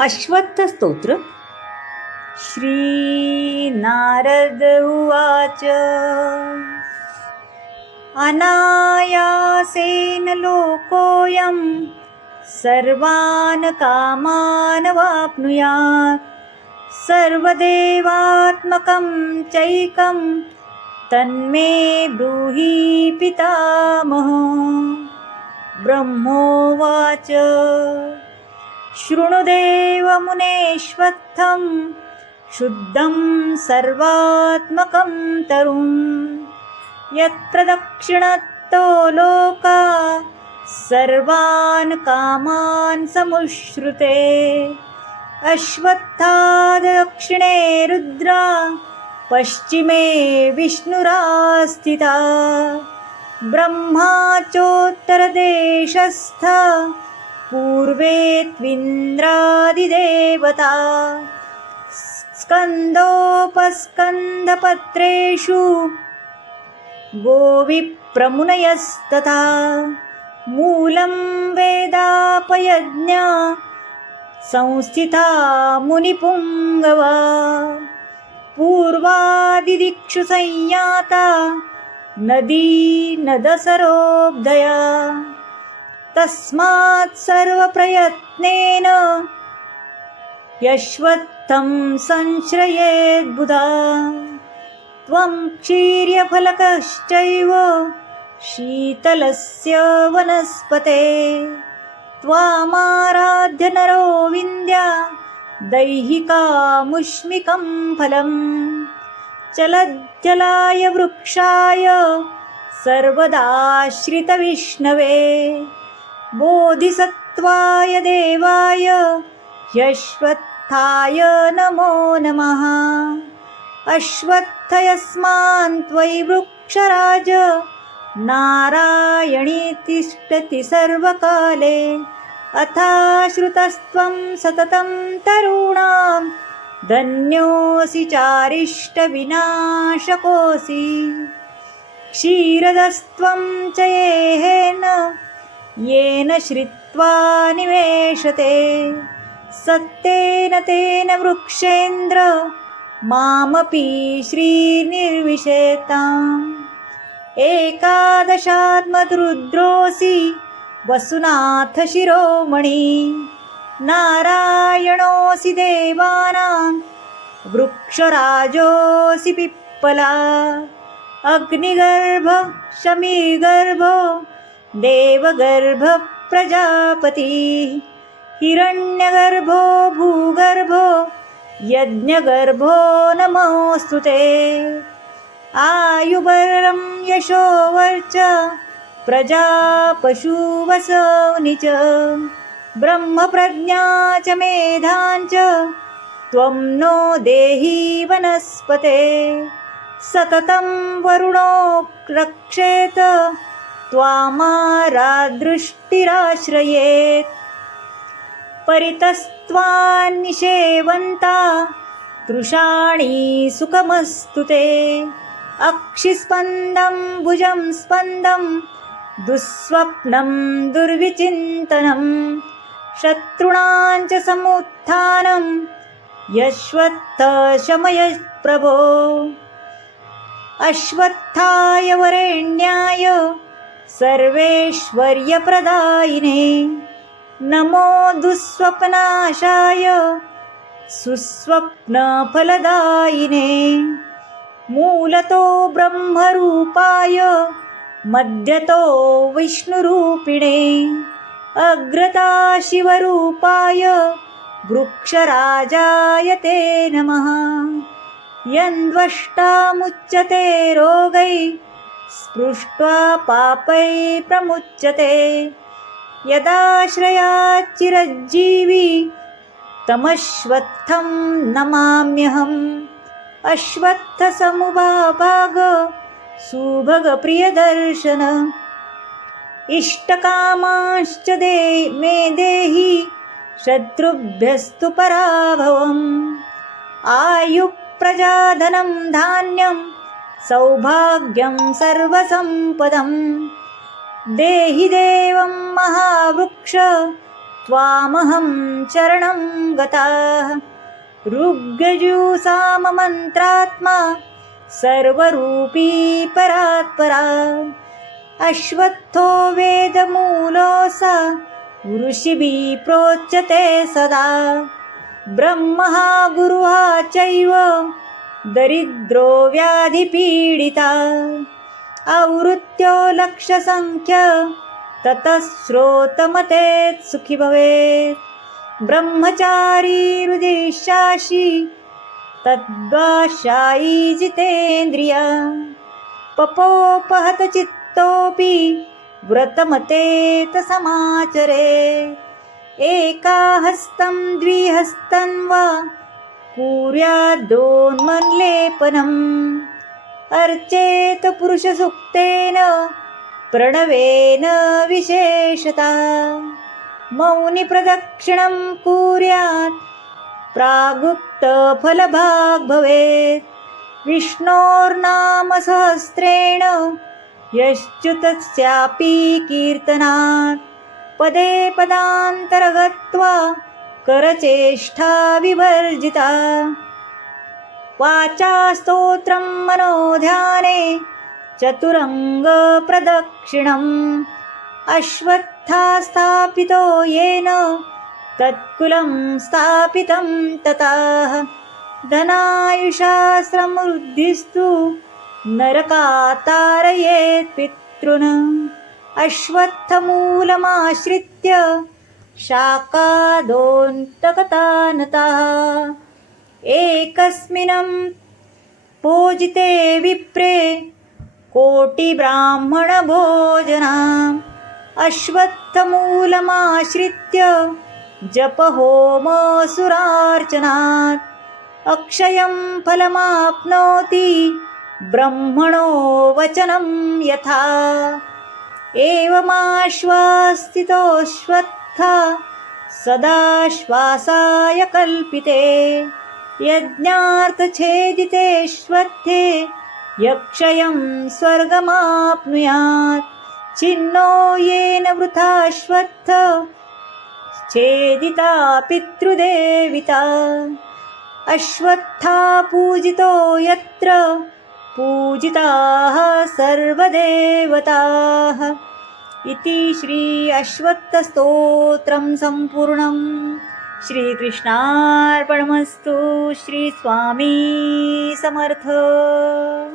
अश्वत्थस्तोत्र। श्रीनारद उवाच। अनायासेन लोकोऽयं सर्वान् कामान् वाप्नुयात्। सर्वदेवात्मकं चैकं तन्मे ब्रूहि पितामह। ब्रह्मोवाच शृणुदेवमुनेश्वत्थं शुद्धं सर्वात्मकं तरुं यत्प्रदक्षिणतो लोका सर्वान् कामान् समुश्रुते। अश्वत्थादक्षिणे रुद्रा पश्चिमे विष्णुरास्थिता। ब्रह्मा चोत्तरदेशस्थ पूर्वे त्विन्द्रादिदेवता स्कन्दोपस्कन्दपत्रेषु गोविप्रमुनयस्तथा। मूलं वेदापयज्ञा संस्थिता मुनिपुङ्गवा। पूर्वादिदिक्षु संयाता नदी नदसरोब्धया तस्मात् सर्वप्रयत्नेन यश्वत्थं संश्रयेद्बुधा त्वं क्षीर्यफलकश्चैव शीतलस्य वनस्पते। त्वामाराध्य नरो विन्द्या दैहिकामुष्मिकं फलम्। चलज्जलाय वृक्षाय सर्वदाश्रितविष्णवे बोधिसत्वाय देवाय यश्वत्थाय नमो नमः। अश्वत्थयस्मान् त्वयि वृक्षराज नारायणी तिष्ठति सर्वकाले। अथाश्रुतस्त्वं सततं तरुणां धन्योऽसि चारिष्टविनाशकोऽसि। क्षीरदस्त्वं च येहेन येन श्रित्वा निवेशते। सत्येन तेन वृक्षेन्द्र मामपि श्रीनिर्विशेताम्। एकादशात्मद्रुद्रोऽसि वसुनाथशिरोमणि नारायणोऽसि देवानां वृक्षराजोऽसि पिप्पला। अग्निगर्भ शमीगर्भो देवगर्भप्रजापतिः हिरण्यगर्भो भूगर्भो यज्ञगर्भो नमोऽस्तु ते। आयुबलं यशोवर्च प्रजापशुवसौनि च ब्रह्मप्रज्ञा च मेधाञ्च त्वं नो देहि वनस्पते। सततं वरुणो रक्षेत त्वामारादृष्टिराश्रयेत् परितस्त्वान्निषेवन्ता तृषाणी सुखमस्तु ते। अक्षिस्पन्दं भुजं स्पन्दं दुःस्वप्नं दुर्विचिन्तनं शत्रूणां च समुत्थानं यश्वत्थशमयप्रभो। अश्वत्थाय वरेण्य सर्वेश्वर्यप्रदायिने नमो दुःस्वप्नाशाय सुस्वप्नफलदायिने मूलतो ब्रह्मरूपाय मध्यतो विष्णुरूपिणे अग्रता शिवरूपाय वृक्षराजाय ते नमः। यन्द्वष्टामुच्यते रोगै स्पृष्ट्वा पापै प्रमुच्यते। यदाश्रयाच्चिरज्जीवी तमश्वत्थं नमाम्यहम्। अश्वत्थसमुभाग सुभगप्रियदर्शन। इष्टकामाश्च दे मे देहि शत्रुभ्यस्तु पराभवम्। आयुप्रजाधनं धान्यं सौभाग्यं सर्वसम्पदं। देहि देवं महावृक्ष त्वामहं चरणं गताः। ऋग्यजूसाममन्त्रात्मा सर्वरूपी परात्परा। अश्वत्थो वेदमूलोऽसा ऋषिभिः प्रोच्यते सदा। ब्रह्मः गुरुः चैव दरिद्रो व्याधिपीडिता आवृत्यो लक्षसङ्ख्य ततः श्रोतमतेत् सुखी भवेत्। ब्रह्मचारी हृदिशाशी तद्वाशायी जितेन्द्रिया। पपोपहतचित्तोऽपि व्रतमतेत समाचरे। एकाहस्तं द्विहस्तं वा कुर्याद्दोन्मल्लेपनम् अर्चेत पुरुषसुक्तेन प्रणवेन विशेषता. मौनिप्रदक्षिणं कुर्यात् प्रागुक्तफलभाग् भवेत् विष्णोर्नामसहस्रेण यश्च्युतस्यापि कीर्तनात्. पदे पदान्तरगत्वा करचेष्टा विवर्जिता वाचा स्तोत्रं मनोध्याने चतुरङ्गप्रदक्षिणम्। अश्वत्था स्थापितो येन तत्कुलं स्थापितं ततः। समृद्धिस्तु नरकातारयेत् पितॄन्। अश्वत्थमूलमाश्रित्य शाकादोन्तकतानतः एकस्मिनं पूजिते विप्रे कोटिब्राह्मणभोजनाम् अश्वत्थमूलमाश्रित्य जपहोमसुरार्चनात्। अक्षयं फलमाप्नोति ब्रह्मणो वचनं यथा। एवमाश्वास्तितोऽश्वत्था सदा श्वासाय कल्पिते यज्ञार्थछेदितेष्वत्थे यक्षयं स्वर्गमाप्नुयात्। छिन्नो येन वृथाश्वत्थ छेदिता पितृदेविता। अश्वत्था पूजितो यत्र पूजिताः सर्वदेवताः इति श्री अश्वत्थस्तोत्रं सम्पूर्णं श्रीकृष्णार्पणमस्तु। श्रीस्वामी समर्थ।